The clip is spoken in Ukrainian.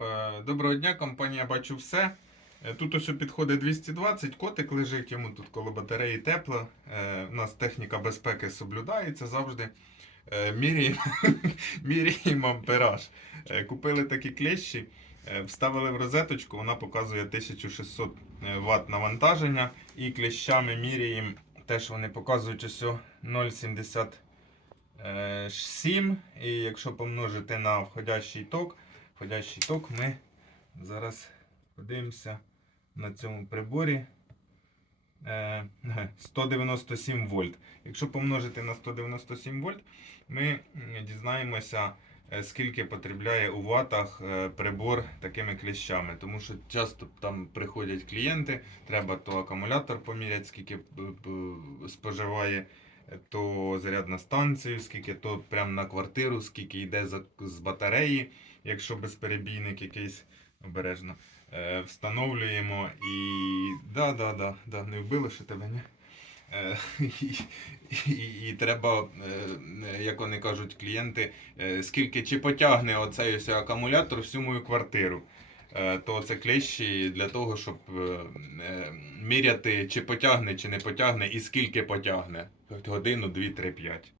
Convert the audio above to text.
Е, Доброго дня, компанія Бачу все. Е, Тут ось підходить 220, котик лежить, йому тут коло батареї тепло. Е, У нас техніка безпеки соблюдається завжди. Е, Міряємо, міряємо ампераж. Е, Купили такі клещі, е, вставили в розеточку, вона показує 1600 Вт навантаження. І клещами міряємо, теж вони показують ось 0,77. І якщо помножити на входящий ток, входящий ток ми зараз подивимося на цьому приборі. Е, 197 вольт. Якщо помножити на 197 вольт, ми дізнаємося, е, скільки потребляє у ватах е, прибор такими кліщами. Тому що часто там приходять клієнти, треба то акумулятор поміряти, скільки споживає, то зарядна станція, скільки то прямо на квартиру, скільки йде з батареї, якщо безперебійник якийсь обережно. Е, встановлюємо і. Да, да, да, да, не вбило ще тебе, ні? Е, і, і, і треба, е, як вони кажуть, клієнти, скільки чи потягне оцей ось акумулятор всю мою квартиру. Е, То це клещі для того, щоб е, е, міряти, чи потягне, чи не потягне, і скільки потягне. Годину, дві, три, п'ять.